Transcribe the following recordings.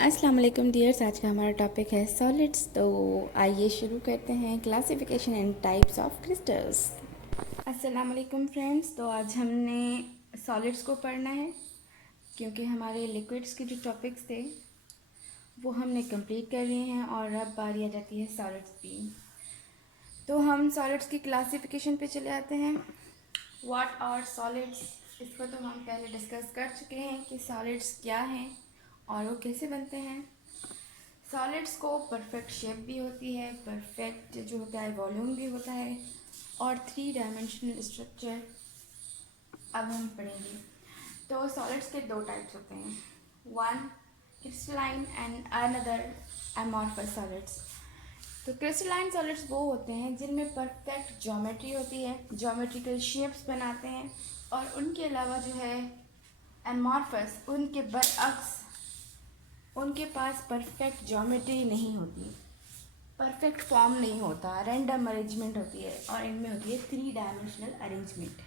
अस्सलाम वालेकुम डियर्स। आज का हमारा टॉपिक है सॉलिड्स। तो आइए शुरू करते हैं classification and types of crystals. अस्सलाम वालेकुम फ्रेंड्स। तो आज हमने सॉलिड्स को पढ़ना है क्योंकि हमारे लिक्विड्स के जो टॉपिक्स थे वो हमने कंप्लीट कर लिए हैं और अब बारी आ जाती है सॉलिड्स की। तो हम सॉलिड्स की क्लासिफिकेशन पे चले आते हैं। व्हाट आर सॉलिड्स, इसको तो हम पहले डिस्कस कर चुके हैं कि सॉलिड्स क्या हैं और वो कैसे बनते हैं। सॉलिड्स को परफेक्ट शेप भी होती है, परफेक्ट जो होता है वॉल्यूम भी होता है और 3 डायमेंशनल स्ट्रक्चर अब हम पढ़ेंगे। तो सॉलिड्स के 2 टाइप्स होते हैं, one crystalline and another amorphous solids. तो क्रिस्टलाइन सॉलिड्स वो होते हैं जिनमें परफेक्ट ज्योमेट्री होती है, ज्योमेट्रिकल शेप्स बनाते हैं और उनके अलावा जो है एमॉर्फस, उनके बरअक्स उनके पास परफेक्ट ज्योमेट्री नहीं होती, परफेक्ट फॉर्म नहीं होता, रैंडम अरेंजमेंट होती है और इनमें होती है 3 डायमेंशनल अरेंजमेंट।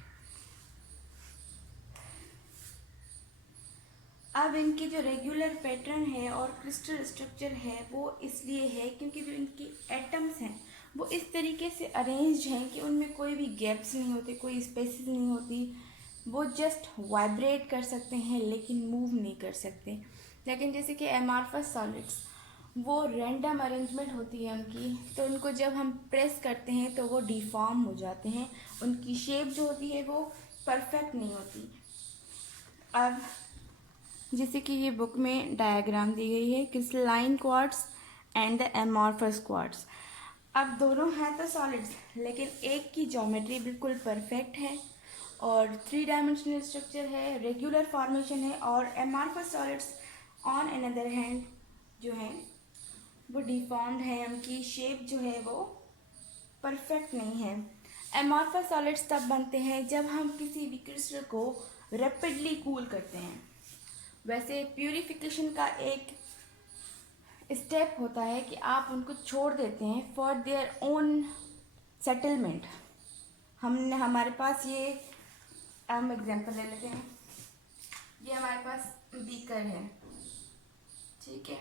अब इनकी जो रेगुलर पैटर्न है और क्रिस्टल स्ट्रक्चर है वो इसलिए है क्योंकि जो इनकी एटम्स हैं वो इस तरीके से अरेंज्ड हैं कि उनमें कोई भी गैप्स नहीं होते, कोई स्पेसेस नहीं होती। वो जस्ट वाइब्रेट कर सकते हैं लेकिन मूव नहीं कर सकते। लेकिन जैसे कि एमॉर्फस सॉलिड्स, वो रैंडम अरेंजमेंट होती है उनकी, तो उनको जब हम प्रेस करते हैं तो वो डिफॉर्म हो जाते हैं, उनकी शेप जो होती है वो परफेक्ट नहीं होती। अब जैसे कि ये बुक में डायग्राम दी गई है, crystalline quartz and the amorphous quartz. अब दोनों हैं तो सॉलिड्स, लेकिन एक की ज्योमेट्री बिल्कुल परफेक्ट है और 3 डायमेंशनल स्ट्रक्चर है, रेगुलर फॉर्मेशन है, और amorphous solids on another hand जो है वो डिफॉर्म्ड है, उनकी शेप जो है वो परफेक्ट नहीं है। एमॉर्फस सॉलिड्स तब बनते हैं जब हम किसी भी क्रिस्टल को रैपिडली कूल करते हैं। वैसे प्यूरिफिकेशन का एक स्टेप होता है कि आप उनको छोड़ देते हैं फॉर देयर ओन सेटलमेंट। हमने हमारे पास ये हम एग्जांपल ले लेते हैं। ये हमारे पास बीकर है, ठीक है,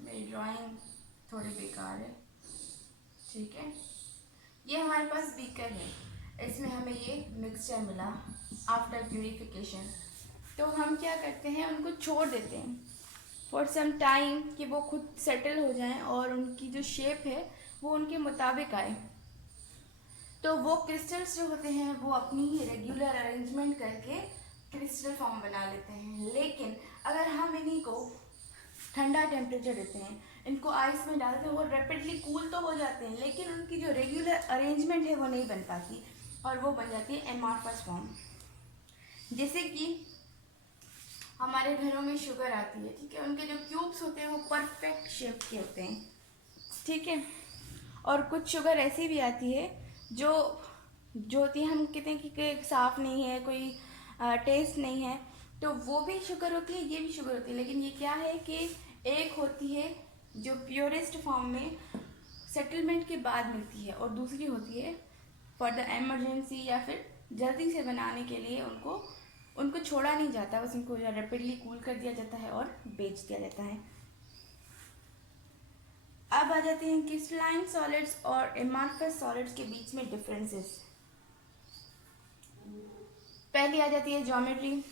मेरी ड्राइंग थोड़ी बेकार है, ठीक है। ये हमारे पास बीकर है, इसमें हमें ये मिक्सचर मिला आफ्टर प्यूरिफिकेशन। तो हम क्या करते हैं, उनको छोड़ देते हैं फॉर सम टाइम कि वो खुद सेटल हो जाएं और उनकी जो शेप है वो उनके मुताबिक आए। तो वो क्रिस्टल्स जो होते हैं वो अपनी ही रेगुलर अरेंजमेंट करके क्रिस्टल फॉर्म बना लेते हैं। लेकिन अगर हम इन्हीं को ठंडा टेम्परेचर देते हैं, इनको आइस में डालते हैं, वो रैपिडली कूल तो हो जाते हैं लेकिन उनकी जो रेगुलर अरेंजमेंट है वो नहीं बन पाती और वो बन जाती है एमॉर्फस फॉर्म। जैसे कि हमारे घरों में शुगर आती है, ठीक है, उनके जो क्यूब्स होते हैं वो परफेक्ट शेप के होते हैं, ठीक है। और कुछ शुगर ऐसी भी आती है जो जो होती है, हम कहते हैं कि साफ़ नहीं है, कोई टेस्ट नहीं है, तो वो भी शुगर होती है, ये भी शुगर होती है। लेकिन ये क्या है कि एक होती है जो प्योरेस्ट फॉर्म में सेटलमेंट के बाद मिलती है और दूसरी होती है फॉर द एमरजेंसी या फिर जल्दी से बनाने के लिए उनको उनको छोड़ा नहीं जाता, बस उनको रैपिडली कूल कर दिया जाता है और बेच दिया जाता है। अब आ जाते हैं क्रिस्टलाइन सॉलिड्स और एमॉर्फस सॉलिड्स के बीच में डिफरेंसेस। पहली आ जाती है ज्योमेट्री,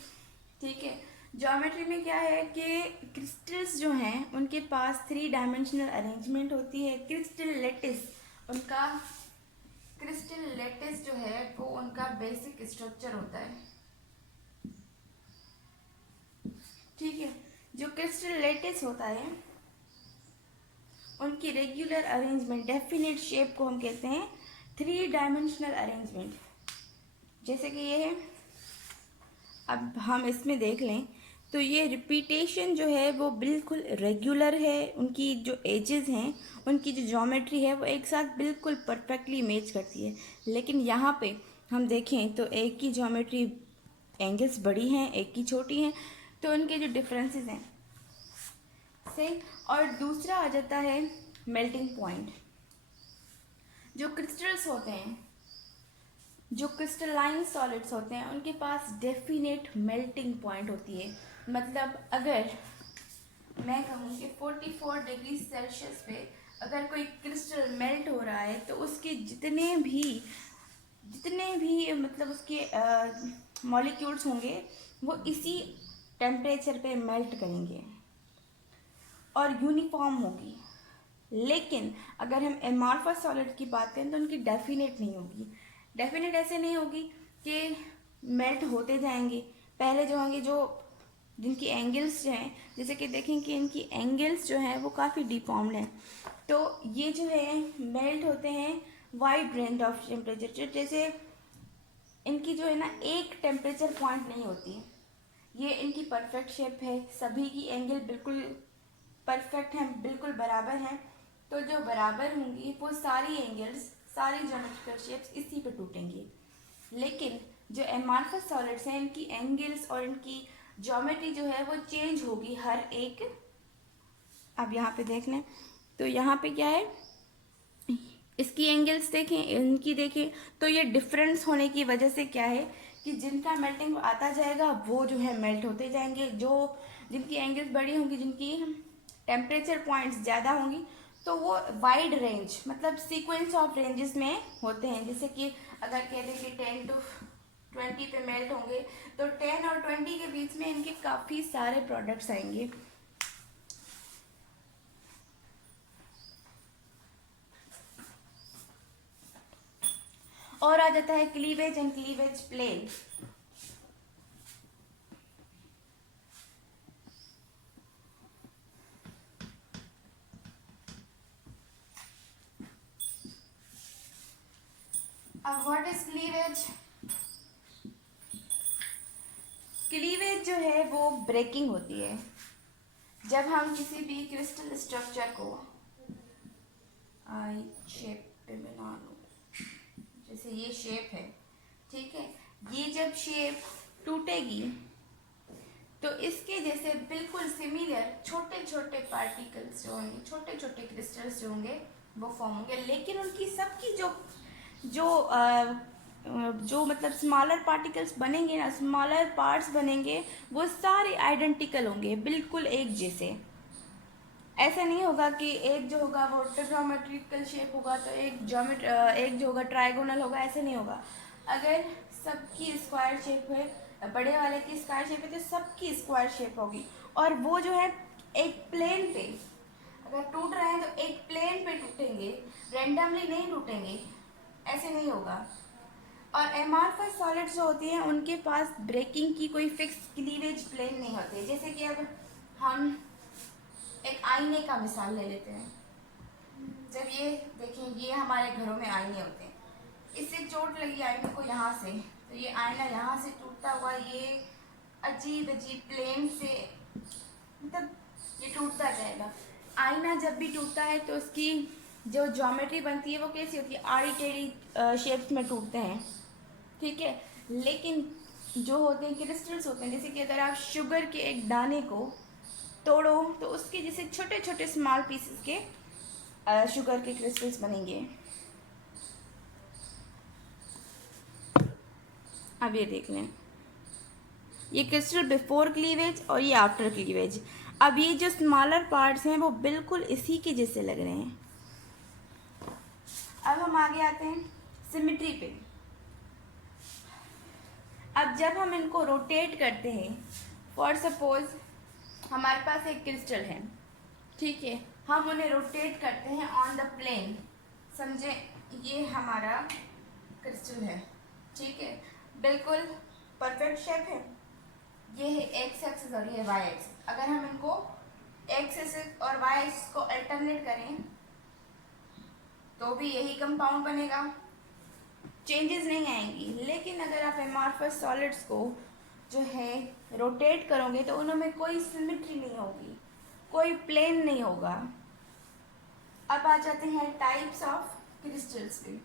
ठीक है। ज्योमेट्री में क्या है कि क्रिस्टल्स जो हैं उनके पास 3 डायमेंशनल अरेंजमेंट होती है। क्रिस्टल लेटिस जो है वो उनका बेसिक स्ट्रक्चर होता है, ठीक है। जो क्रिस्टल लेटिस होता है उनकी रेगुलर अरेंजमेंट, डेफिनेट शेप को हम कहते हैं 3 डायमेंशनल अरेंजमेंट। जैसे कि ये है, अब हम इसमें देख लें तो ये रिपीटेशन जो है वो बिल्कुल रेगुलर है, उनकी जो एजेस हैं, उनकी जो ज्योमेट्री है वो एक साथ बिल्कुल परफेक्टली मैच करती है। लेकिन यहाँ पे हम देखें तो एक की ज्योमेट्री एंगल्स बड़ी हैं, एक की छोटी हैं, तो उनके जो डिफरेंसेस हैं से। और दूसरा आ जाता है मेल्टिंग पॉइंट। जो क्रिस्टल्स होते हैं, जो क्रिस्टलाइन सॉलिड्स होते हैं, उनके पास डेफिनेट मेल्टिंग पॉइंट होती है। मतलब अगर मैं कहूँ कि 44 डिग्री सेल्सियस पे अगर कोई क्रिस्टल मेल्ट हो रहा है तो उसके जितने भी मतलब उसके मॉलिक्यूल्स होंगे वो इसी टेम्परेचर पे मेल्ट करेंगे और यूनिफॉर्म होगी। लेकिन अगर हम एमॉर्फस सॉलिड की बात करें तो उनकी डेफिनेट नहीं होगी। डेफिनेट ऐसे नहीं होगी कि मेल्ट होते जाएंगे। पहले जो होंगे जो जिनकी एंगल्स जो हैं, जैसे कि देखें कि इनकी एंगल्स जो हैं वो काफ़ी डिफॉर्म्ड हैं, तो ये जो है मेल्ट होते हैं वाइड रेंज ऑफ टेम्परेचर। जैसे इनकी जो है ना एक टेम्परेचर पॉइंट नहीं होती, ये इनकी परफेक्ट शेप है, सभी की एंगल बिल्कुल परफेक्ट हैं, बिल्कुल बराबर हैं। तो जो बराबर होंगी वो सारी एंगल्स, सारी ज्योमेट्रिकल शेप्स इसी पे टूटेंगी। लेकिन जो एमॉर्फस सॉलिड्स हैं इनकी एंगल्स और इनकी ज्योमेट्री जो है वो चेंज होगी हर एक। अब यहाँ पे देख लें तो यहाँ पे क्या है, इसकी एंगल्स देखें, इनकी देखें, तो ये डिफरेंस होने की वजह से क्या है कि जिनका मेल्टिंग आता जाएगा वो जो है मेल्ट होते जाएंगे। जो जिनकी एंगल्स बड़ी होंगी, जिनकी टेम्परेचर पॉइंट्स ज़्यादा होंगी, तो वो वाइड रेंज मतलब सीक्वेंस ऑफ रेंजेस में होते हैं। जैसे कि अगर कह दें कि 10 to 20 पे मेल्ट होंगे तो 10 और 20 के बीच में इनके काफ़ी सारे प्रोडक्ट्स आएंगे। और आ जाता है क्लीवेज एंड क्लीवेज प्लेन। अब व्हाट इज क्लीवेज? क्लीवेज जो है वो ब्रेकिंग होती है जब हम किसी भी क्रिस्टल स्ट्रक्चर को आई शेप पे बना लूँ, जैसे ये शेप है, ठीक है, ये जब शेप टूटेगी तो इसके जैसे बिल्कुल सिमिलर छोटे छोटे पार्टिकल्स जो होंगे, छोटे छोटे क्रिस्टल्स जो होंगे वो फॉर्म होंगे। लेकिन उनकी सबकी जो जो जो मतलब स्मॉलर पार्टिकल्स बनेंगे ना, स्मॉलर पार्ट्स बनेंगे, वो सारे आइडेंटिकल होंगे, बिल्कुल एक जैसे। ऐसा नहीं होगा कि एक जो होगा वो ट्रिग्नोमेट्रिकल शेप होगा तो एक जो होगा ट्राइगोनल होगा, ऐसे नहीं होगा। अगर सबकी स्क्वायर शेप है, बड़े वाले की स्क्वायर शेप है तो सबकी स्क्वायर शेप होगी। और वो जो है एक प्लेन पे अगर टूट रहे हैं तो एक प्लेन पे टूटेंगे, रेंडमली नहीं टूटेंगे, ऐसे नहीं होगा। और एमॉर्फस सॉलिड्स जो होती हैं उनके पास ब्रेकिंग की कोई फिक्स क्लीवेज प्लेन नहीं होती। जैसे कि अब हम एक आईने का मिसाल ले लेते हैं। जब ये देखें, ये हमारे घरों में आईने होते हैं, इससे चोट लगी आईने को यहाँ से, तो ये आईना यहाँ से टूटता हुआ ये अजीब अजीब प्लेन से मतलब ये टूटता जाएगा। आईना जब भी टूटता है तो उसकी जो ज्योमेट्री बनती है वो कैसी होती है, आड़ी टेढ़ी शेप्स में टूटते हैं, ठीक है। लेकिन जो होते हैं क्रिस्टल्स होते हैं, जैसे कि अगर आप शुगर के एक दाने को तोड़ो तो उसके जैसे छोटे छोटे स्मॉल पीसेस के शुगर के क्रिस्टल्स बनेंगे। अब ये देख लें, ये क्रिस्टल बिफोर क्लीवेज और ये आफ्टर क्लीवेज। अब ये जो स्मॉलर पार्ट्स हैं वो बिल्कुल इसी के जैसे लग रहे हैं। अब हम आगे आते हैं सिमेट्री पे। अब जब हम इनको रोटेट करते हैं, फॉर सपोज हमारे पास एक क्रिस्टल है, ठीक है, हम उन्हें रोटेट करते हैं ऑन द प्लेन। समझे, ये हमारा क्रिस्टल है, ठीक है, बिल्कुल परफेक्ट शेप है। ये है एक्स एक्सिस और ये वाई एक्सिस। अगर हम इनको एक्स एक्सिस और वाई एक्सिस को अल्टरनेट करें तो भी यही कंपाउंड बनेगा, चेंजेस नहीं आएंगी। लेकिन अगर आप एमॉर्फस सॉलिड्स को जो है रोटेट करोगे तो उनमें कोई सिमेट्री नहीं होगी, कोई प्लेन नहीं होगा। अब आ जाते हैं टाइप्स ऑफ क्रिस्टल्स पे।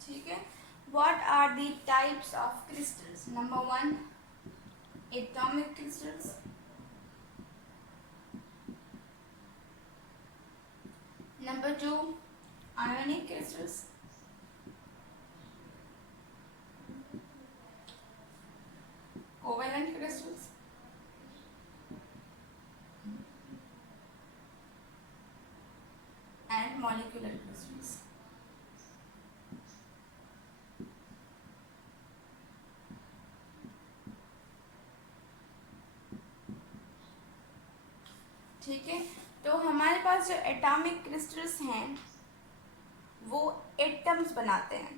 ठीक है, What are the types of crystals? Number one, atomic crystals. Number two, ionic crystals. Covalent crystals. And molecular crystals. ठीक है, तो हमारे पास जो एटॉमिक क्रिस्टल्स हैं वो एटम्स बनाते हैं।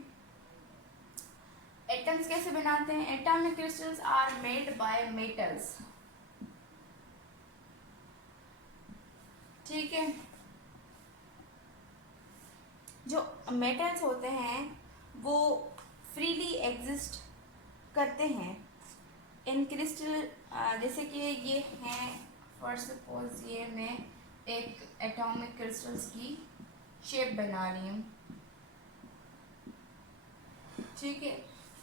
एटम्स कैसे बनाते हैं? Atomic crystals are made by metals. ठीक है, जो मेटल्स होते हैं वो फ्रीली एग्जिस्ट करते हैं इन क्रिस्टल। जैसे कि ये हैं, फॉर सपोज ये मैं एक एटॉमिक क्रिस्टल्स की शेप बना रही हूँ। ठीक है,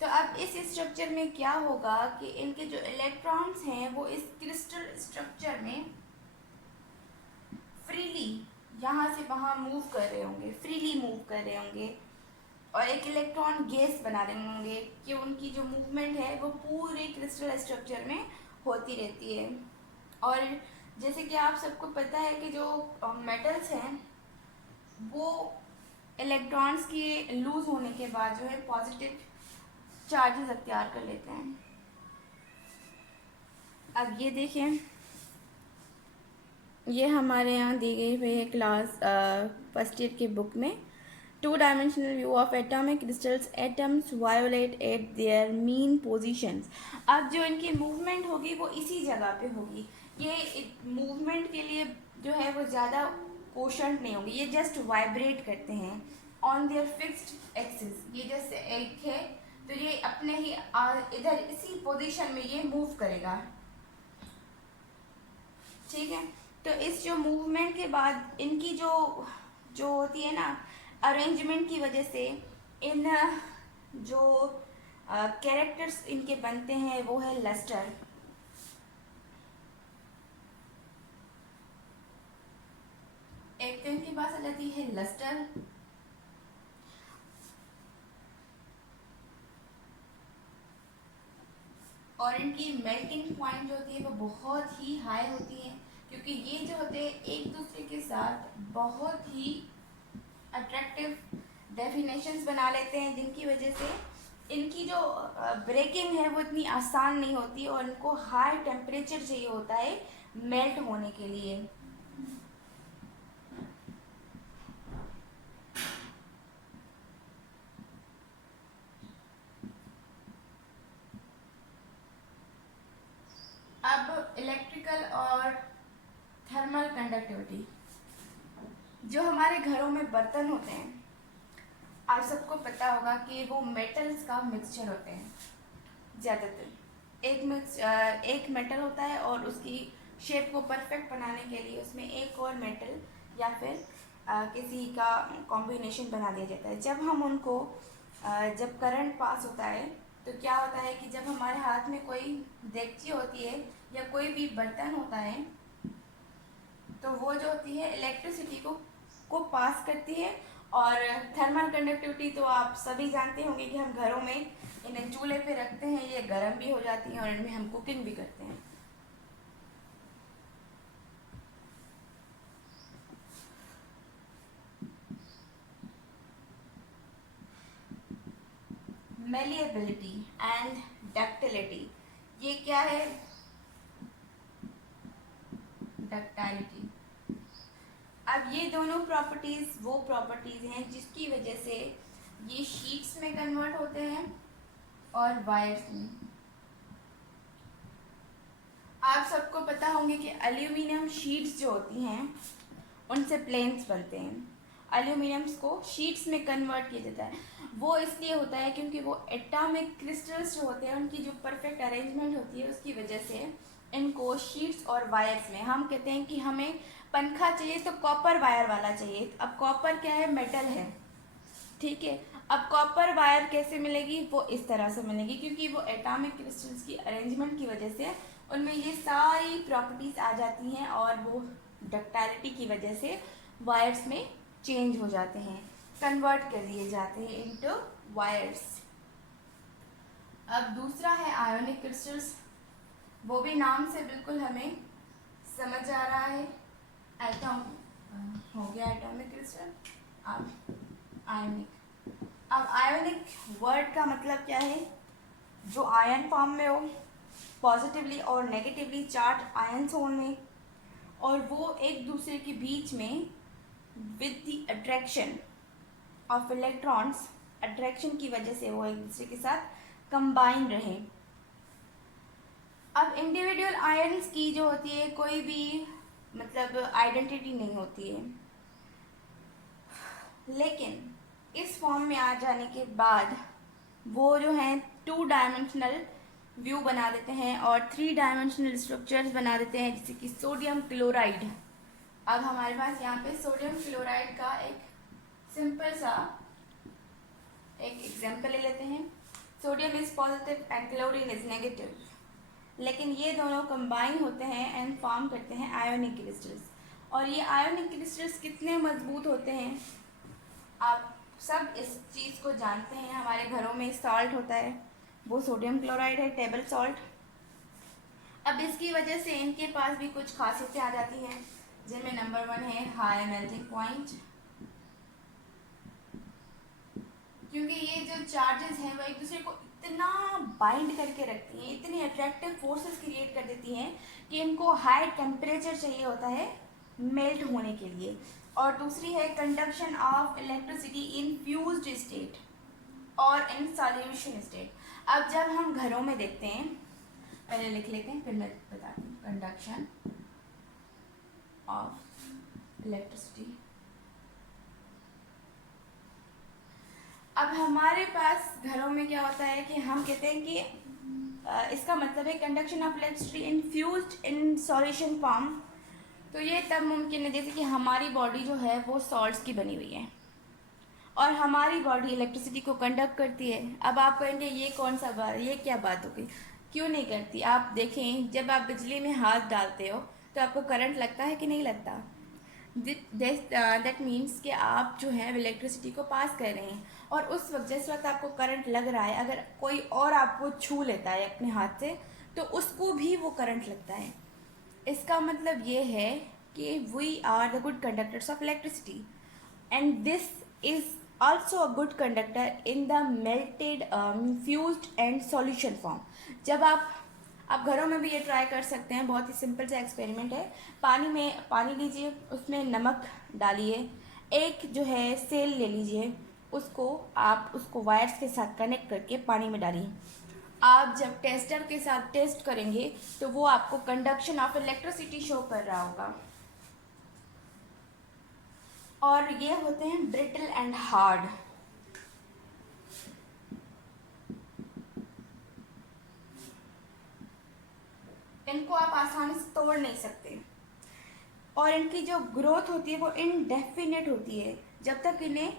तो अब इस स्ट्रक्चर में क्या होगा कि इनके जो इलेक्ट्रॉन्स हैं वो इस क्रिस्टल स्ट्रक्चर में फ्रीली यहाँ से वहाँ मूव कर रहे होंगे, फ्रीली मूव कर रहे होंगे, और एक इलेक्ट्रॉन गैस बना रहे होंगे कि उनकी जो मूवमेंट है वो पूरे क्रिस्टल स्ट्रक्चर में होती रहती है। और जैसे कि आप सबको पता है कि जो मेटल्स हैं वो इलेक्ट्रॉन्स के लूज होने के बाद जो है पॉजिटिव चार्जेस अख्तियार कर लेते हैं। अब ये देखें, ये हमारे यहाँ दी गई हुई है क्लास फर्स्ट ईयर की बुक में, 2-dimensional view of atomic crystals, atoms violet eight there mean positions. अब जो इनकी मूवमेंट होगी वो इसी जगह पे होगी। ये मूवमेंट के लिए जो है वो ज़्यादा कोशंट नहीं होंगे, ये जस्ट वाइब्रेट करते हैं ऑन देयर फिक्स्ड एक्सिस। ये जैसे एक है तो ये अपने ही इधर इसी पोजीशन में ये मूव करेगा। ठीक है, तो इस जो मूवमेंट के बाद इनकी जो जो होती है ना अरेंजमेंट की वजह से इन जो कैरेक्टर्स इनके बनते हैं वो है लस्टर। एक तो इनके पास आ जाती है लस्टर, और इनकी मेल्टिंग पॉइंट जो होती है वो बहुत ही हाई होती है, क्योंकि ये जो होते हैं एक दूसरे के साथ बहुत ही अट्रैक्टिव डेफिनेशंस बना लेते हैं, जिनकी वजह से इनकी जो ब्रेकिंग है वो इतनी आसान नहीं होती और इनको हाई टेम्परेचर चाहिए होता है मेल्ट होने के लिए। अब इलेक्ट्रिकल और थर्मल कंडक्टिविटी, जो हमारे घरों में बर्तन होते हैं आप सबको पता होगा कि वो मेटल्स का मिक्सचर होते हैं ज़्यादातर। एक मेटल होता है और उसकी शेप को परफेक्ट बनाने के लिए उसमें एक और मेटल या फिर किसी का कॉम्बिनेशन बना दिया जाता है। जब हम उनको जब करंट पास होता है तो क्या होता है कि जब हमारे हाथ में कोई देगची होती है या कोई भी बर्तन होता है तो वो जो होती है इलेक्ट्रिसिटी को पास करती है। और थर्मल कंडक्टिविटी तो आप सभी जानते होंगे कि हम घरों में इन्हें चूल्हे पे रखते हैं, ये गर्म भी हो जाती हैं और इनमें हम कुकिंग भी करते हैं। मेलिएबिलिटी एंड डक्टिलिटी, ये क्या है? डक्टाइलिटी। अब ये दोनों प्रॉपर्टीज़ वो प्रॉपर्टीज़ हैं जिसकी वजह से ये शीट्स में कन्वर्ट होते हैं और वायर्स में। आप सबको पता होंगे कि एल्यूमिनियम शीट्स जो होती हैं उनसे प्लेन्स बनते हैं। एल्यूमिनियम्स को शीट्स में कन्वर्ट किया जाता है, वो इसलिए होता है क्योंकि वो एटॉमिक क्रिस्टल्स जो होते हैं उनकी जो परफेक्ट अरेंजमेंट होती है उसकी वजह से इनको शीट्स और वायर्स में, हम कहते हैं कि हमें पंखा चाहिए तो कॉपर वायर वाला चाहिए। अब कॉपर क्या है? मेटल है, ठीक है। अब कॉपर वायर कैसे मिलेगी, वो इस तरह से मिलेगी, क्योंकि वो एटॉमिक क्रिस्टल्स की अरेंजमेंट की वजह से उनमें ये सारी प्रॉपर्टीज आ जाती हैं और वो डक्टाइलिटी की वजह से वायर्स में चेंज हो जाते हैं, कन्वर्ट कर दिए जाते हैं इनटू वायर्स। अब दूसरा है आयोनिक क्रिस्टल्स, वो भी नाम से बिल्कुल हमें समझ आ रहा है, एटॉम हो गया एटॉमिक क्रिस्टल, अब आयोनिक। अब आयोनिक वर्ड का मतलब क्या है, जो आयन फॉर्म में हो, पॉजिटिवली और नेगेटिवली चार्ज आयन्स हो उनमें, और वो एक दूसरे के बीच में with the attraction of electrons, attraction की वजह से वो एक दूसरे के साथ कंबाइन रहें। अब इंडिविजुअल आयन्स की जो होती है कोई भी मतलब आइडेंटिटी नहीं होती है, लेकिन इस फॉर्म में आ जाने के बाद वो जो हैं 2 डायमेंशनल व्यू बना देते हैं और 3 डायमेंशनल स्ट्रक्चर्स बना देते हैं, जैसे कि सोडियम क्लोराइड। अब हमारे पास यहाँ पे सोडियम क्लोराइड का एक सिंपल सा एक एग्जाम्पल ले लेते हैं। Sodium is positive and chlorine is negative, लेकिन ये दोनों कंबाइन होते हैं एंड फॉर्म करते हैं आयोनिक क्रिस्टल्स। और ये आयोनिक क्रिस्टल्स कितने मजबूत होते हैं, आप सब इस चीज़ को जानते हैं। हमारे घरों में सॉल्ट होता है, वो सोडियम क्लोराइड है, टेबल सॉल्ट। अब इसकी वजह से इनके पास भी कुछ खासियतें आ जाती हैं, जिनमें नंबर 1 है हाई मेल्टिंग पॉइंट, क्योंकि ये जो चार्जेस हैं वो एक दूसरे को इतना बाइंड करके रखती हैं, इतनी अट्रैक्टिव फोर्सेस क्रिएट कर देती हैं कि इनको हाई टेम्परेचर चाहिए होता है मेल्ट होने के लिए। और दूसरी है conduction of electricity in fused state और इन सॉल्यूशन स्टेट। अब जब हम घरों में देखते हैं, पहले लिख लेते हैं फिर मैं बताती हूँ, कंडक्शन ऑफ इलेक्ट्रिसिटी। अब हमारे पास घरों में क्या होता है कि हम कहते हैं कि इसका मतलब है conduction of electricity infused in solution form. तो ये तब मुमकिन है जैसे कि हमारी बॉडी जो है वो सॉल्ट्स की बनी हुई है और हमारी बॉडी इलेक्ट्रिसिटी को कंडक्ट करती है। अब आप कहेंगे ये कौन सा बात, ये क्या बात हो गई, क्यों नहीं करती। आप देखें, जब आप बिजली में हाथ डालते हो तो आपको करंट लगता है कि नहीं लगता। दैट मीन्स कि आप जो है इलेक्ट्रिसिटी को पास कर रहे हैं, और उस वक्त जिस वक्त आपको करंट लग रहा है, अगर कोई और आपको छू लेता है अपने हाथ से तो उसको भी वो करंट लगता है। इसका मतलब ये है कि we are the good conductors of electricity and this is also a good conductor in the melted fused and solution form. जब आप घरों में भी ये ट्राई कर सकते हैं, बहुत ही सिंपल सा एक्सपेरिमेंट है। पानी लीजिए, उसमें नमक डालिए, एक जो है सेल ले लीजिए, उसको वायर्स के साथ कनेक्ट करके पानी में डालिए। आप जब टेस्टर के साथ टेस्ट करेंगे तो वो आपको कंडक्शन ऑफ इलेक्ट्रिसिटी शो कर रहा होगा। और ये होते हैं ब्रिटल एंड हार्ड। इनको आप आसानी से तोड़ नहीं सकते, और इनकी जो ग्रोथ होती है वो इनडेफिनेट होती है जब तक इन्हें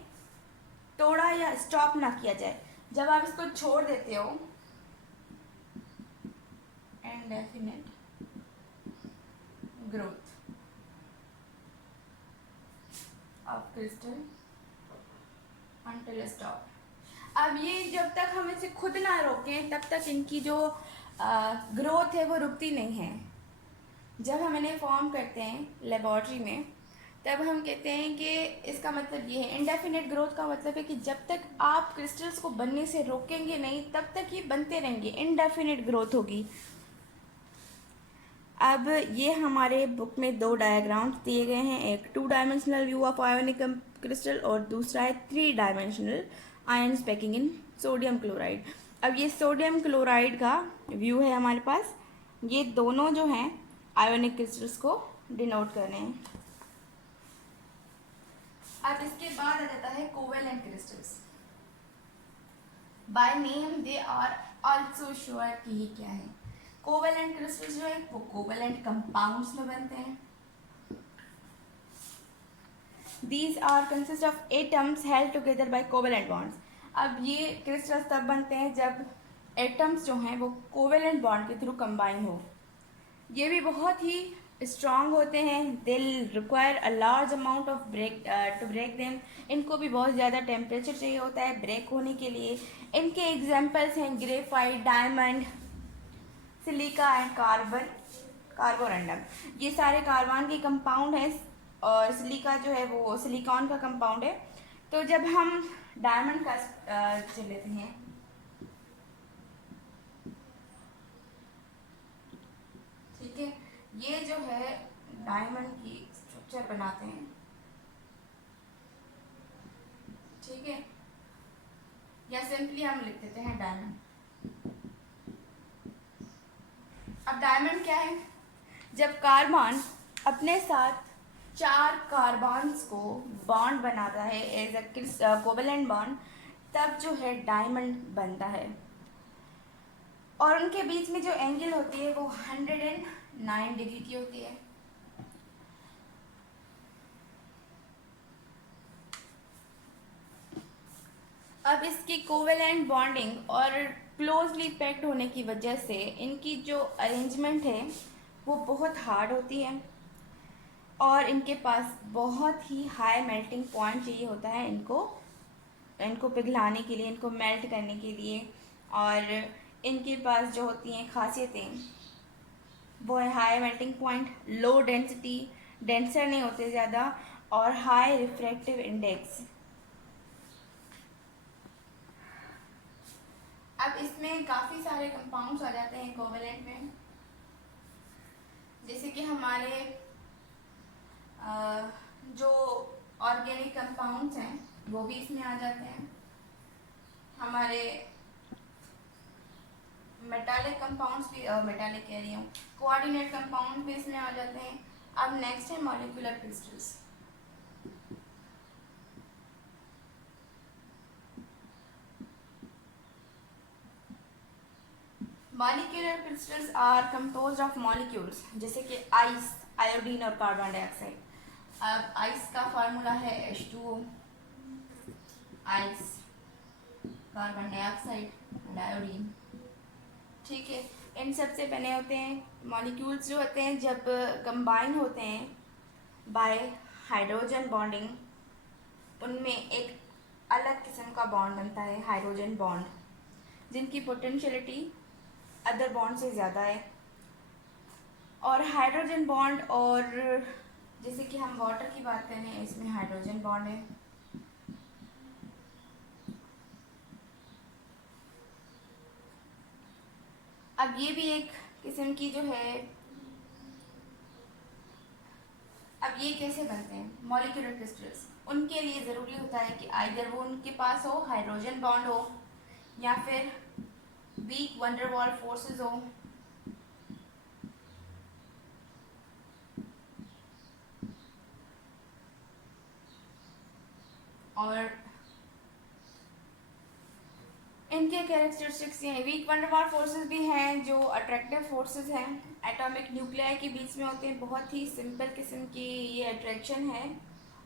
तोड़ा या स्टॉप ना किया जाए। जब आप इसको छोड़ देते हो, indefinite growth of crystal until stop. अब ये जब तक हम इसे खुद ना रोकें तब तक इनकी जो ग्रोथ है वो रुकती नहीं है। जब हम इन्हें फॉर्म करते हैं लेबॉर्ट्री में, तब हम कहते हैं कि इसका मतलब ये है, इंडेफिनेट ग्रोथ का मतलब है कि जब तक आप क्रिस्टल्स को बनने से रोकेंगे नहीं तब तक ये बनते रहेंगे, इंडेफिनेट ग्रोथ होगी। अब ये हमारे बुक में 2 डायग्राम्स दिए गए हैं, एक 2 dimensional view of ionic crystal और दूसरा है 3 dimensional ions packing in sodium chloride. अब ये सोडियम क्लोराइड का व्यू है हमारे पास, ये दोनों जो हैं आयोनिक क्रिस्टल्स को डिनोट कर रहे हैं। अब इसके बाद आ जाता है covalent crystals. By name they are also sure कि ये क्या है। कोवेलेंट क्रिस्टल्स जो है वो कोवेलेंट कंपाउंड्स में बनते हैं। These are consist of atoms held together by covalent bonds. अब ये क्रिस्टल्स तब बनते हैं जब एटम्स जो हैं वो कोवेलेंट बॉन्ड के थ्रू कंबाइन हो। ये भी बहुत ही स्ट्रॉन्ग होते हैं। They require a large amount of break to break them. इनको भी बहुत ज़्यादा टेम्परेचर चाहिए होता है ब्रेक होने के लिए। इनके एग्जांपल्स हैं graphite, diamond, silica and Carborundum. ये सारे कार्बन के कंपाउंड हैं और सिलिका जो है वो सिलिकॉन का कंपाउंड है। तो जब हम डायमंड का चल लेते हैं, ठीक है, ये जो है डायमंड की स्ट्रक्चर बनाते हैं, ठीक है, या सिंपली हम लिख देते हैं डायमंड। अब डायमंड क्या है? जब कार्बन अपने साथ 4 कार्बन्स को बॉन्ड बनाता है एज अ कोवेलेंट बॉन्ड, तब जो है डायमंड बनता है। और उनके बीच में जो एंगल होती है वो 109 डिग्री की होती है। अब इसकी कोवेलेंट बॉन्डिंग और क्लोजली पैक्ड होने की वजह से इनकी जो अरेंजमेंट है वो बहुत हार्ड होती है और इनके पास बहुत ही हाई मेल्टिंग पॉइंट चाहिए होता है इनको पिघलाने के लिए, इनको मेल्ट करने के लिए। और इनके पास जो होती हैं खासियतें वो है high melting point, low density, denser नहीं होते ज़्यादा, और हाई रिफ्रैक्टिव इंडेक्स। अब इसमें काफ़ी सारे कंपाउंड्स आ जाते हैं कोवेलेंट में, जैसे कि हमारे जो ऑर्गेनिक कंपाउंड्स हैं वो भी इसमें आ जाते हैं। हमारे मेटालिक कंपाउंड्स भी मेटालिक कह रही हूँ, कोऑर्डिनेट कंपाउंड भी इसमें आ जाते हैं। अब नेक्स्ट है molecular crystals. Molecular crystals are composed of molecules, जैसे कि आइस, आयोडीन और कार्बन डाइऑक्साइड। अब आइस का फार्मूला है H2O, ice, carbon dioxide and iodine, ठीक है। इन सब से बने होते हैं मॉलिक्यूल्स जो होते हैं जब कंबाइन होते हैं बाय हाइड्रोजन बॉन्डिंग, उनमें एक अलग किस्म का बॉन्ड बनता है हाइड्रोजन बॉन्ड, जिनकी पोटेंशियलिटी अदर बॉन्ड से ज़्यादा है। और हाइड्रोजन बॉन्ड, और जैसे कि हम वाटर की बात करें इसमें हाइड्रोजन बॉन्ड है। अब ये भी एक किस्म की जो है, अब ये कैसे बनते हैं मॉलिक्यूलर क्रिस्टल्स? उनके लिए ज़रूरी होता है कि आइदर वो उनके पास हो हाइड्रोजन बॉन्ड हो या फिर वीक वंडर वॉल फोर्सेस हो, और इनके कैरेक्टरिस्टिक्स ये हैं, वीक वंडर वॉल फोर्सेस भी हैं जो अट्रैक्टिव फोर्सेस हैं, एटॉमिक न्यूक्लियाई के बीच में होते हैं, बहुत ही सिंपल किस्म की ये अट्रैक्शन है।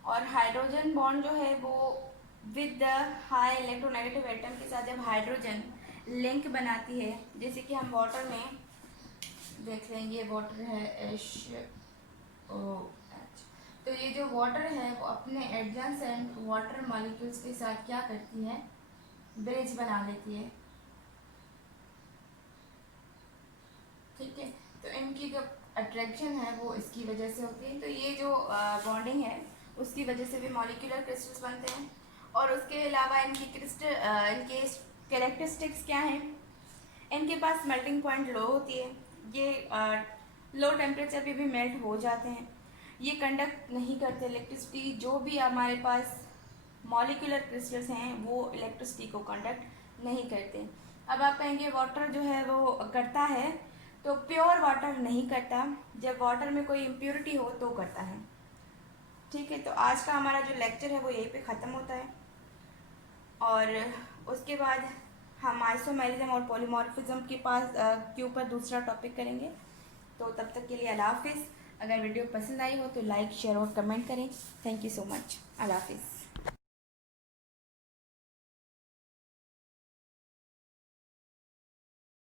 और हाइड्रोजन बॉन्ड जो है वो with the high electronegative atom के साथ जब हाइड्रोजन लिंक बनाती है, जैसे कि हम वाटर में देख लेंगे, वाटर है HOH, तो ये जो वाटर है वो अपने एडजेसेंट वाटर मॉलिक्यूल्स के साथ क्या करती है, ब्रिज बना लेती है, ठीक है। तो इनकी जो अट्रैक्शन है वो इसकी वजह से होती है। तो ये जो बॉन्डिंग है उसकी वजह से भी मॉलिक्यूलर क्रिस्टल्स बनते हैं। और उसके अलावा इनकी इनके कैरेक्टरिस्टिक्स क्या हैं? इनके पास मेल्टिंग पॉइंट लो होती है, ये लो टेम्परेचर पे भी मेल्ट हो जाते हैं, ये कंडक्ट नहीं करते इलेक्ट्रिसिटी। जो भी हमारे पास मॉलिक्यूलर क्रिस्टल्स हैं वो इलेक्ट्रिसिटी को कंडक्ट नहीं करते। अब आप कहेंगे वाटर जो है वो करता है, तो प्योर वाटर नहीं करता, जब वाटर में कोई इम्प्योरिटी हो तो करता है, ठीक है। तो आज का हमारा जो लेक्चर है वो यहीं पे ख़त्म होता है, और उसके बाद हम आइसोमेरिज्म और पॉलीमॉर्फिज्म के ऊपर दूसरा टॉपिक करेंगे। तो तब तक के लिए अल्लाह हाफिज़। अगर वीडियो पसंद आई हो तो लाइक, शेयर और कमेंट करें। Thank you so much. अल्लाह हाफिज़।